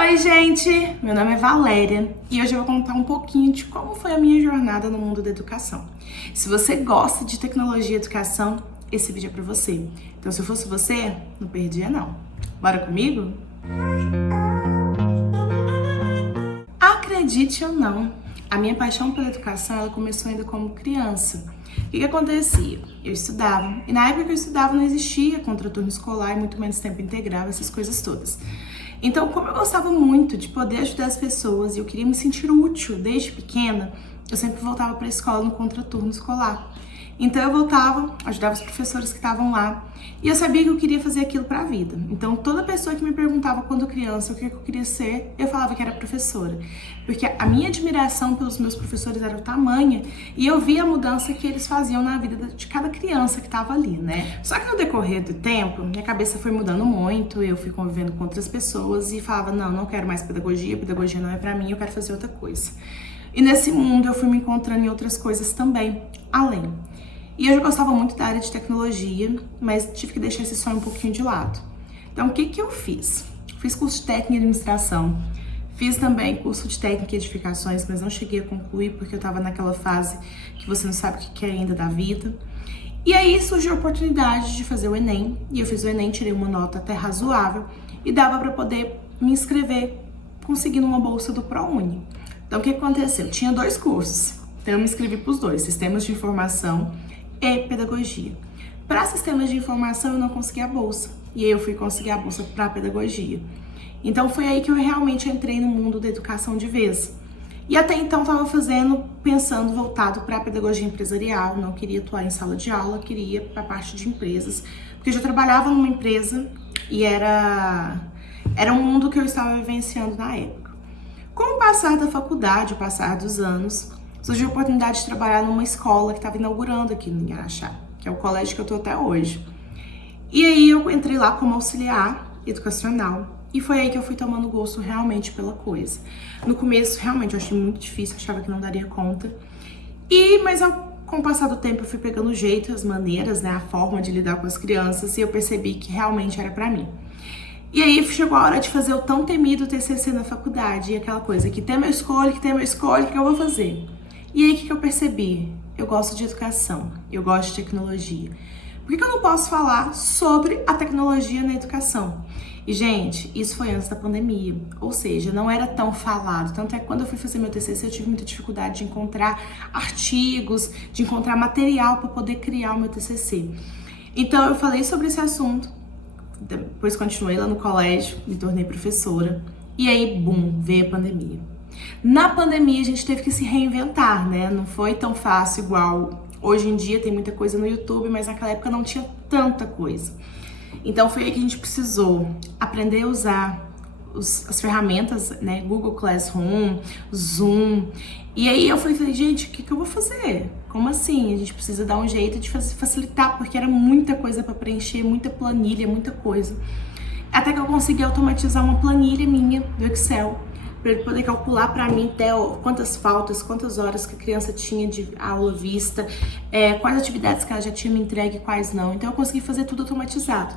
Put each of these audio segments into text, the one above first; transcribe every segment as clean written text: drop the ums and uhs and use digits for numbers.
Oi, gente! Meu nome é Valéria e hoje eu vou contar um pouquinho de como foi a minha jornada no mundo da educação. Se você gosta de tecnologia e educação, esse vídeo é pra você. Então, se eu fosse você, não perdia não. Bora comigo? Acredite ou não, a minha paixão pela educação ela começou ainda como criança. O que acontecia? Eu estudava, e na época que eu estudava não existia contraturno escolar e muito menos tempo integral, essas coisas todas. Então, como eu gostava muito de poder ajudar as pessoas e eu queria me sentir útil desde pequena, eu sempre voltava para a escola no contraturno escolar. Então eu voltava, ajudava os professores que estavam lá e eu sabia que eu queria fazer aquilo para a vida. Então toda pessoa que me perguntava quando criança o que eu queria ser, eu falava que era professora. Porque a minha admiração pelos meus professores era tamanha e eu via a mudança que eles faziam na vida de cada criança que estava ali, né? Só que no decorrer do tempo, minha cabeça foi mudando muito, eu fui convivendo com outras pessoas e falava, não quero mais pedagogia não é para mim, eu quero fazer outra coisa. E nesse mundo eu fui me encontrando em outras coisas também, além. E eu já gostava muito da área de tecnologia, mas tive que deixar esse sonho um pouquinho de lado. Então, o que eu fiz? Fiz curso de técnica em administração, fiz também curso de técnica em edificações, mas não cheguei a concluir porque eu estava naquela fase que você não sabe o que quer ainda da vida. E aí surgiu a oportunidade de fazer o Enem, e eu fiz o Enem, tirei uma nota até razoável, e dava para poder me inscrever, conseguindo uma bolsa do ProUni. Então, o que aconteceu? Eu tinha 2 cursos, então eu me inscrevi para os 2, Sistemas de Informação e Pedagogia. Para Sistemas de Informação eu não consegui a bolsa, e aí eu fui conseguir a bolsa para Pedagogia. Então foi aí que eu realmente entrei no mundo da educação de vez. E até então estava pensando voltado para a pedagogia empresarial, não queria atuar em sala de aula, queria para a parte de empresas, porque eu já trabalhava numa empresa e era um mundo que eu estava vivenciando na época. Com o passar da faculdade, o passar dos anos, surgiu a oportunidade de trabalhar numa escola que estava inaugurando aqui em Araxá, que é o colégio que eu tô até hoje. E aí eu entrei lá como auxiliar educacional e foi aí que eu fui tomando gosto realmente pela coisa. No começo, realmente, eu achei muito difícil, achava que não daria conta. Mas com o passar do tempo eu fui pegando o jeito, as maneiras, né, a forma de lidar com as crianças e eu percebi que realmente era pra mim. E aí chegou a hora de fazer o tão temido TCC na faculdade, e aquela coisa, que tema eu escolho, o que eu vou fazer? E aí, o que eu percebi? Eu gosto de educação, eu gosto de tecnologia. Por que eu não posso falar sobre a tecnologia na educação? E, gente, isso foi antes da pandemia, ou seja, não era tão falado. Tanto é que quando eu fui fazer meu TCC, eu tive muita dificuldade de encontrar artigos, de encontrar material para poder criar o meu TCC. Então, eu falei sobre esse assunto, depois continuei lá no colégio, me tornei professora, e aí, bum, veio a pandemia. Na pandemia a gente teve que se reinventar, né? Não foi tão fácil igual hoje em dia, tem muita coisa no YouTube, mas naquela época não tinha tanta coisa. Então foi aí que a gente precisou aprender a usar as ferramentas, né? Google Classroom, Zoom. E aí eu falei, gente, o que eu vou fazer? Como assim? A gente precisa dar um jeito de facilitar, porque era muita coisa para preencher, muita planilha, muita coisa. Até que eu consegui automatizar uma planilha minha do Excel, para ele poder calcular para mim até quantas faltas, quantas horas que a criança tinha de aula vista, quais atividades que ela já tinha me entregue e quais não. Então eu consegui fazer tudo automatizado.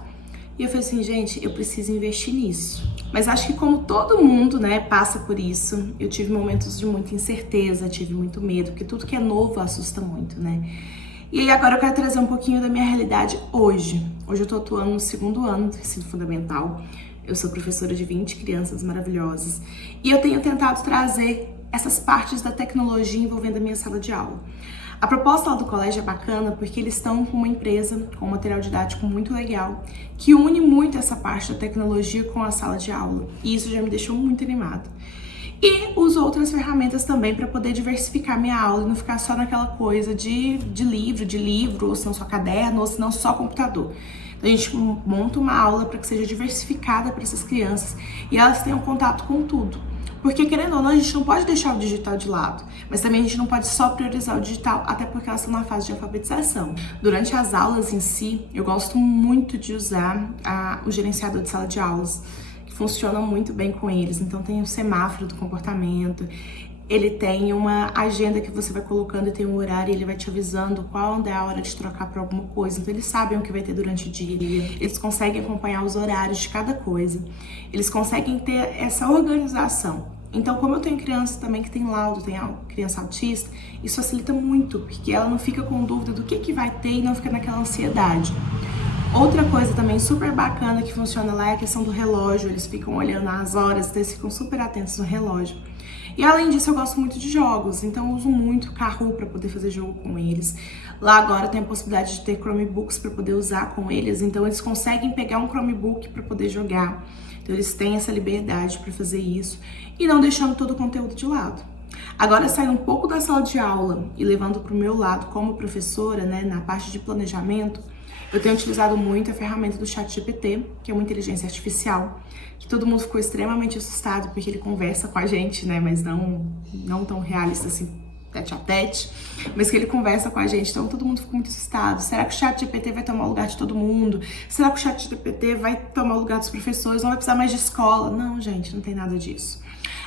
E eu falei assim, gente, eu preciso investir nisso. Mas acho que como todo mundo, né, passa por isso, eu tive momentos de muita incerteza, tive muito medo, porque tudo que é novo assusta muito, né? E aí agora eu quero trazer um pouquinho da minha realidade hoje. Hoje eu tô atuando no 2º ano do ensino fundamental. Eu sou professora de 20 crianças maravilhosas e eu tenho tentado trazer essas partes da tecnologia envolvendo a minha sala de aula. A proposta lá do colégio é bacana porque eles estão com uma empresa com um material didático muito legal que une muito essa parte da tecnologia com a sala de aula e isso já me deixou muito animada. E uso outras ferramentas também para poder diversificar minha aula e não ficar só naquela coisa de livro, ou se não só caderno, ou se não só computador. Então a gente monta uma aula para que seja diversificada para essas crianças e elas tenham contato com tudo. Porque, querendo ou não, a gente não pode deixar o digital de lado, mas também a gente não pode só priorizar o digital, até porque elas estão na fase de alfabetização. Durante as aulas em si, eu gosto muito de usar o gerenciador de sala de aulas, que funciona muito bem com eles. Então tem o semáforo do comportamento, ele tem uma agenda que você vai colocando e tem um horário e ele vai te avisando qual é a hora de trocar para alguma coisa. Então eles sabem o que vai ter durante o dia, eles conseguem acompanhar os horários de cada coisa, eles conseguem ter essa organização. Então, como eu tenho criança também que tem laudo, tem criança autista, isso facilita muito, porque ela não fica com dúvida do que vai ter e não fica naquela ansiedade. Outra coisa também super bacana que funciona lá é a questão do relógio, eles ficam olhando as horas, então eles ficam super atentos no relógio. E além disso, eu gosto muito de jogos, então eu uso muito Kahoot para poder fazer jogo com eles. Lá agora tem a possibilidade de ter Chromebooks para poder usar com eles, então eles conseguem pegar um Chromebook para poder jogar. Então eles têm essa liberdade para fazer isso e não deixando todo o conteúdo de lado. Agora, saindo um pouco da sala de aula e levando para o meu lado como professora, né, na parte de planejamento, eu tenho utilizado muito a ferramenta do ChatGPT, que é uma inteligência artificial, que todo mundo ficou extremamente assustado porque ele conversa com a gente, né, mas não tão realista assim, tete a tete, mas que ele conversa com a gente, então todo mundo ficou muito assustado. Será que o ChatGPT vai tomar o lugar de todo mundo? Será que o ChatGPT vai tomar o lugar dos professores? Não vai precisar mais de escola? Não, gente, não tem nada disso.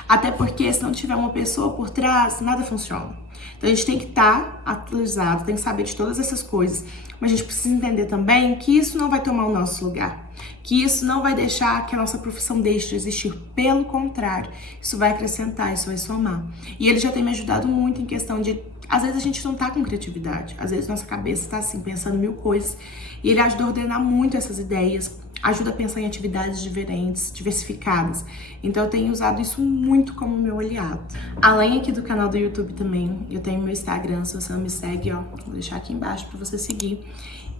Até porque se não tiver uma pessoa por trás, nada funciona. Então a gente tem que estar atualizado, tem que saber de todas essas coisas, mas a gente precisa entender também que isso não vai tomar o nosso lugar, que isso não vai deixar que a nossa profissão deixe de existir. Pelo contrário, isso vai acrescentar, isso vai somar. E ele já tem me ajudado muito em questão de, às vezes a gente não tá com criatividade, às vezes nossa cabeça tá assim, pensando mil coisas, e ele ajuda a ordenar muito essas ideias, ajuda a pensar em atividades diferentes, diversificadas. Então eu tenho usado isso muito como meu aliado. Além aqui do canal do YouTube também, eu tenho meu Instagram, se você não me segue, ó, vou deixar aqui embaixo para você seguir.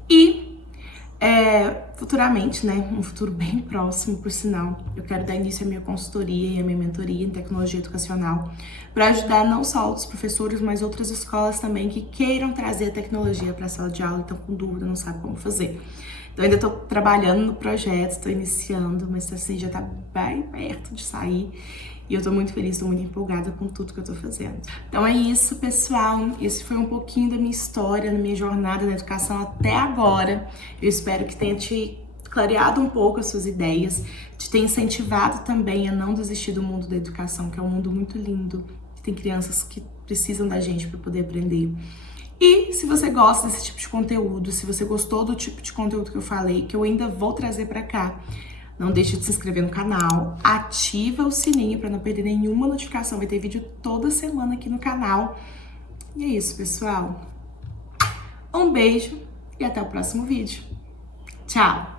E futuramente, né, um futuro bem próximo, por sinal, eu quero dar início à minha consultoria e à minha mentoria em tecnologia educacional para ajudar não só outros professores, mas outras escolas também que queiram trazer a tecnologia para a sala de aula e estão com dúvida, não sabem como fazer. Então ainda estou trabalhando no projeto, estou iniciando, mas assim, já está bem perto de sair. E eu tô muito feliz, tô muito empolgada com tudo que eu tô fazendo. Então é isso, pessoal. Esse foi um pouquinho da minha história, da minha jornada na educação até agora. Eu espero que tenha te clareado um pouco as suas ideias, te tenha incentivado também a não desistir do mundo da educação, que é um mundo muito lindo, que tem crianças que precisam da gente para poder aprender. E se você gosta desse tipo de conteúdo, se você gostou do tipo de conteúdo que eu falei, que eu ainda vou trazer para cá, não deixe de se inscrever no canal, ativa o sininho para não perder nenhuma notificação, vai ter vídeo toda semana aqui no canal. E é isso, pessoal. Um beijo e até o próximo vídeo. Tchau!